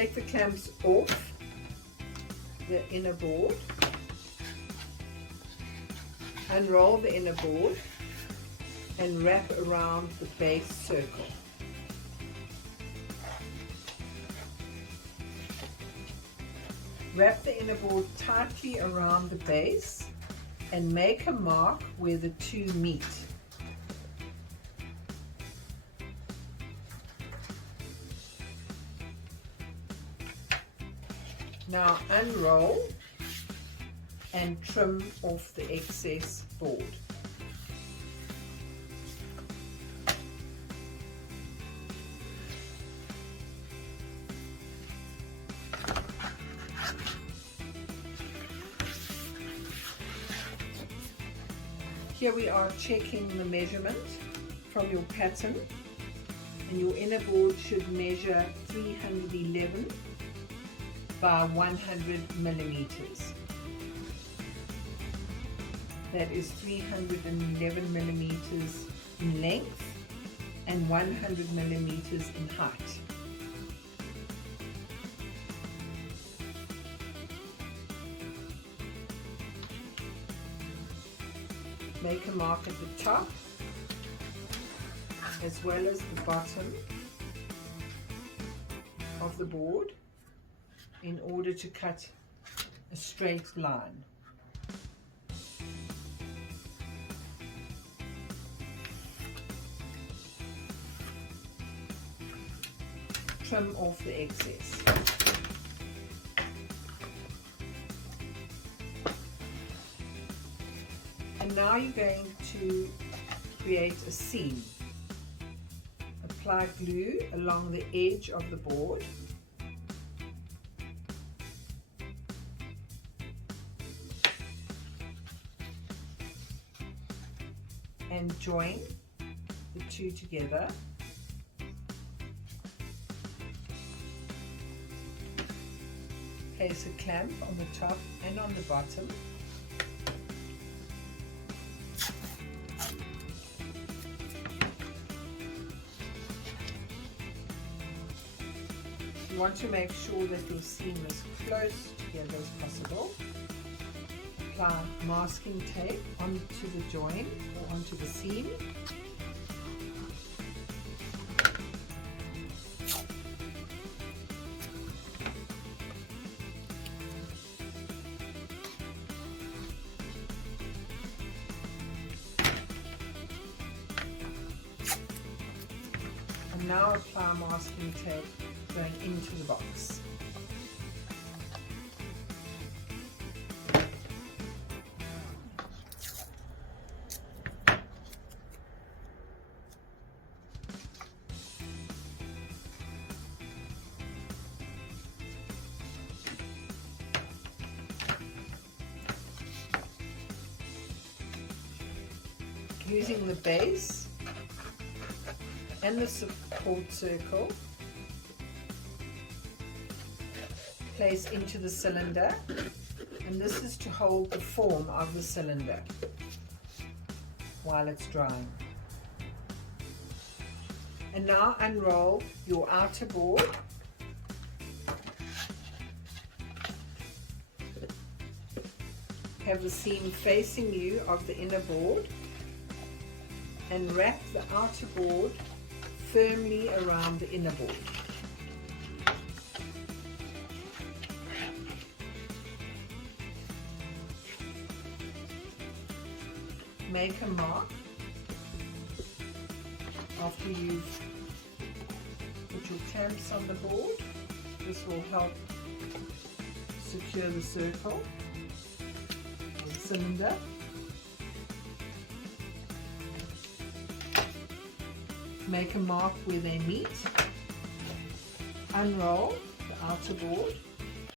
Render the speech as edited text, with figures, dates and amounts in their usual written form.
Take the clamps off the inner board, unroll the inner board and wrap around the base circle. Wrap the inner board tightly around the base and make a mark where the two meet. Now unroll and trim off the excess board. Here we are checking the measurement from your pattern, and your inner board should measure 311 by 100 millimeters. That is 311 millimeters in length and 100 millimeters in height. Make a mark at the top as well as the bottom of the board in order to cut a straight line. Trim off the excess. And now you're going to create a seam. Apply glue along the edge of the board. And join the two together. Place a clamp on the top and on the bottom. You want to make sure that your seam is close together as possible. Apply masking tape onto the join or onto the seam. And now apply masking tape going into the box. Using the base and the support circle, place into the cylinder, and this is to hold the form of the cylinder while it's drying. And now unroll your outer board. Have the seam facing you of the inner board and wrap the outer board firmly around the inner board. Make a mark after you've put your clamps on the board. This will help secure the circle or the cylinder. Make a mark where they meet. Unroll the outer board